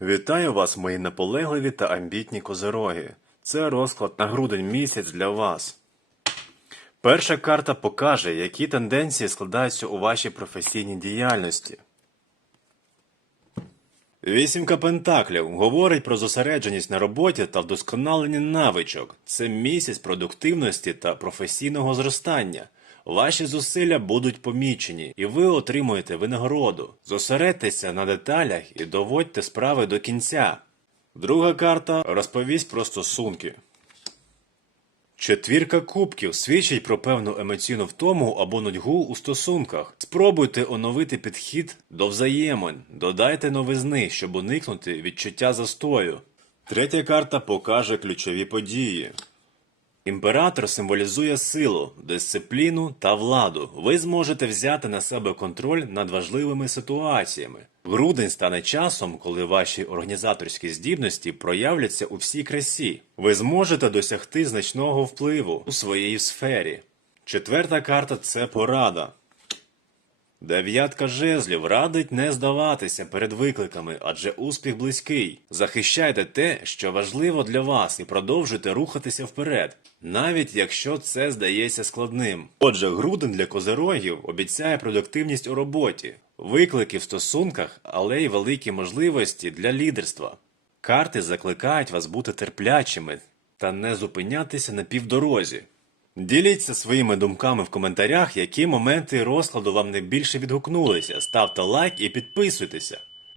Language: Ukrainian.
Вітаю вас, мої наполегливі та амбітні козероги. Це розклад на грудень місяць для вас. Перша карта покаже, які тенденції складаються у вашій професійній діяльності. Вісімка пентаклів говорить про зосередженість на роботі та вдосконалення навичок. Це місяць продуктивності та професійного зростання. Ваші зусилля будуть помічені, і ви отримуєте винагороду. Зосередьтеся на деталях і доводьте справи до кінця. Друга карта розповість про стосунки. Четвірка кубків свідчить про певну емоційну втому або нудьгу у стосунках. Спробуйте оновити підхід до взаємин, додайте новизни, щоб уникнути відчуття застою. Третя карта покаже ключові події. Імператор символізує силу, дисципліну та владу. Ви зможете взяти на себе контроль над важливими ситуаціями. Грудень стане часом, коли ваші організаторські здібності проявляться у всій красі. Ви зможете досягти значного впливу у своїй сфері. Четверта карта це порада. Дев'ятка жезлів радить не здаватися перед викликами, адже успіх близький. Захищайте те, що важливо для вас, і продовжуйте рухатися вперед, навіть якщо це здається складним. Отже, грудень для козерогів обіцяє продуктивність у роботі, виклики в стосунках, але й великі можливості для лідерства. Карти закликають вас бути терплячими та не зупинятися на півдорозі. Діліться своїми думками в коментарях, які моменти розкладу вам найбільше відгукнулися. Ставте лайк і підписуйтеся.